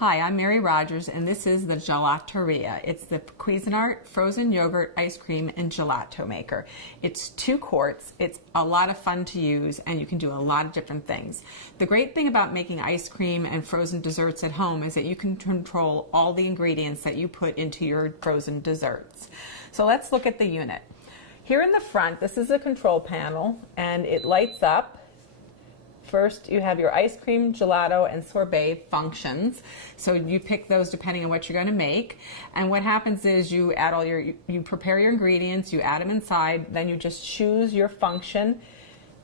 Hi, I'm Mary Rogers, and this is the Gelateria. It's the Cuisinart frozen yogurt ice cream and gelato maker. It's 2 quarts. It's a lot of fun to use, and you can do a lot of different things. The great thing about making ice cream and frozen desserts at home is that you can control all the ingredients that you put into your frozen desserts. So let's look at the unit. Here in the front, this is a control panel, and it lights up. First, you have your ice cream, gelato, and sorbet functions. So you pick those depending on what you're going to make. And what happens is you add you prepare your ingredients, you add them inside, then you just choose your function,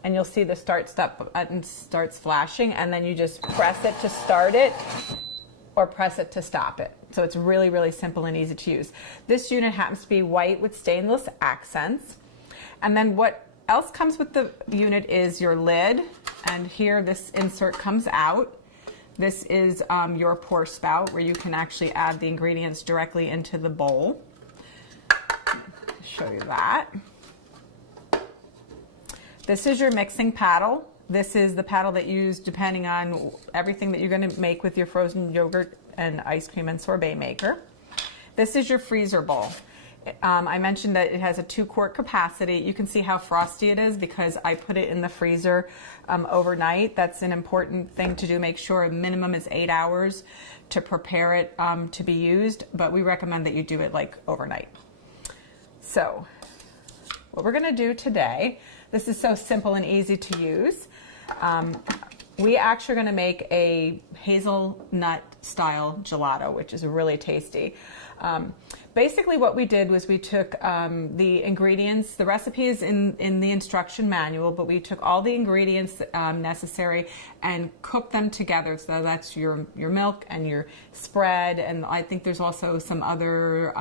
and you'll see the start button starts flashing, and then you just press it to start it or press it to stop it. So it's really, really simple and easy to use. This unit happens to be white with stainless accents. And then what else comes with the unit is your lid, and here this insert comes out. This is your pour spout where you can actually add the ingredients directly into the bowl. Show you that. This is your mixing paddle. This is the paddle that you use depending on everything that you're going to make with your frozen yogurt and ice cream and sorbet maker. This is your freezer bowl. I mentioned that it has a 2-quart capacity. You can see how frosty it is because I put it in the freezer overnight. That's an important thing to do. Make sure a minimum is 8 hours to prepare it to be used, but we recommend that you do it like overnight. So what we're going to do today, this is so simple and easy to use. We actually are going to make a hazelnut style gelato, which is really tasty. Basically what we did was we took the ingredients, the recipe is in the instruction manual, but we took all the ingredients necessary and cooked them together. So that's your milk and your spread, and I think there's also some other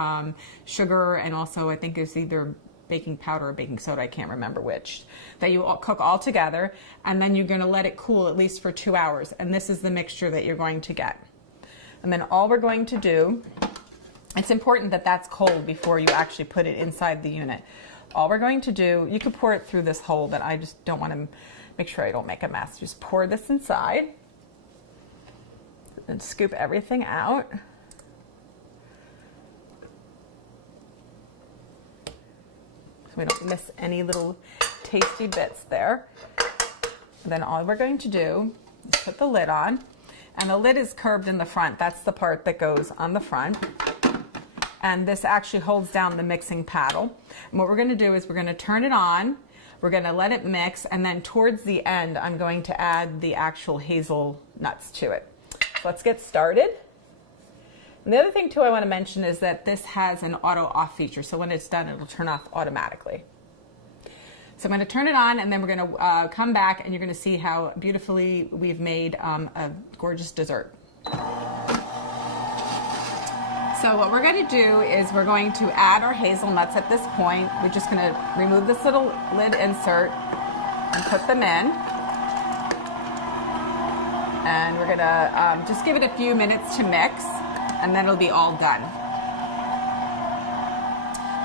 sugar, and also I think there's either baking powder or baking soda, I can't remember which, that you all cook all together, and then you're going to let it cool at least for 2 hours, and this is the mixture that you're going to get. And then all we're going to do, it's important that that's cold before you actually put it inside the unit. All we're going to do, you can pour it through this hole, but I just don't want to make sure I don't make a mess. Just pour this inside and scoop everything out. So we don't miss any little tasty bits there. And then all we're going to do is put the lid on, and the lid is curved in the front. That's the part that goes on the front. And this actually holds down the mixing paddle. And what we're going to do is we're going to turn it on, we're going to let it mix, and then towards the end I'm going to add the actual hazelnuts to it. So let's get started. And the other thing too I want to mention is that this has an auto off feature, so when it's done it'll turn off automatically. So I'm going to turn it on, and then we're going to come back and you're going to see how beautifully we've made a gorgeous dessert. So what we're going to do is we're going to add our hazelnuts at this point. We're just going to remove this little lid insert and put them in. And we're going to just give it a few minutes to mix, and then it'll be all done.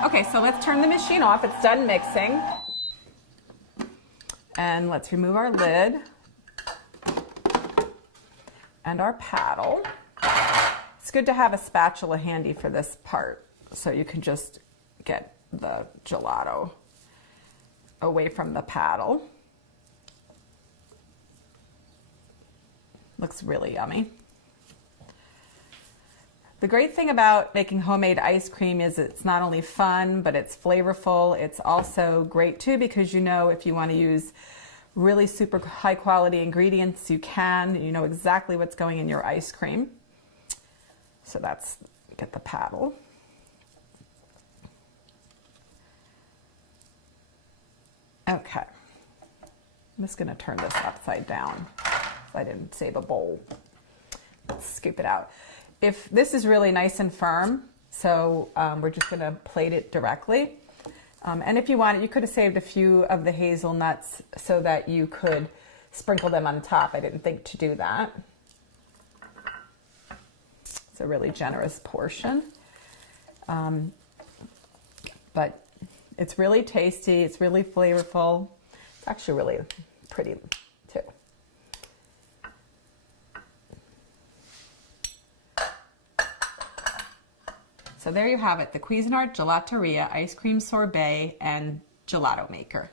Okay, so let's turn the machine off. It's done mixing. And let's remove our lid and our paddle. It's good to have a spatula handy for this part, so you can just get the gelato away from the paddle. Looks really yummy. The great thing about making homemade ice cream is it's not only fun, but it's flavorful. It's also great too, because you know if you want to use really super high quality ingredients, you can. You know exactly what's going in your ice cream. So that's, get the paddle. Okay. I'm just going to turn this upside down. I didn't save a bowl. Let's scoop it out. If this is really nice and firm, so we're just going to plate it directly. And if you wanted, you could have saved a few of the hazelnuts so that you could sprinkle them on top. I didn't think to do that. A really generous portion, but it's really tasty, it's really flavorful, it's actually really pretty too. So there you have it, the Cuisinart Gelateria Ice Cream Sorbet and Gelato Maker.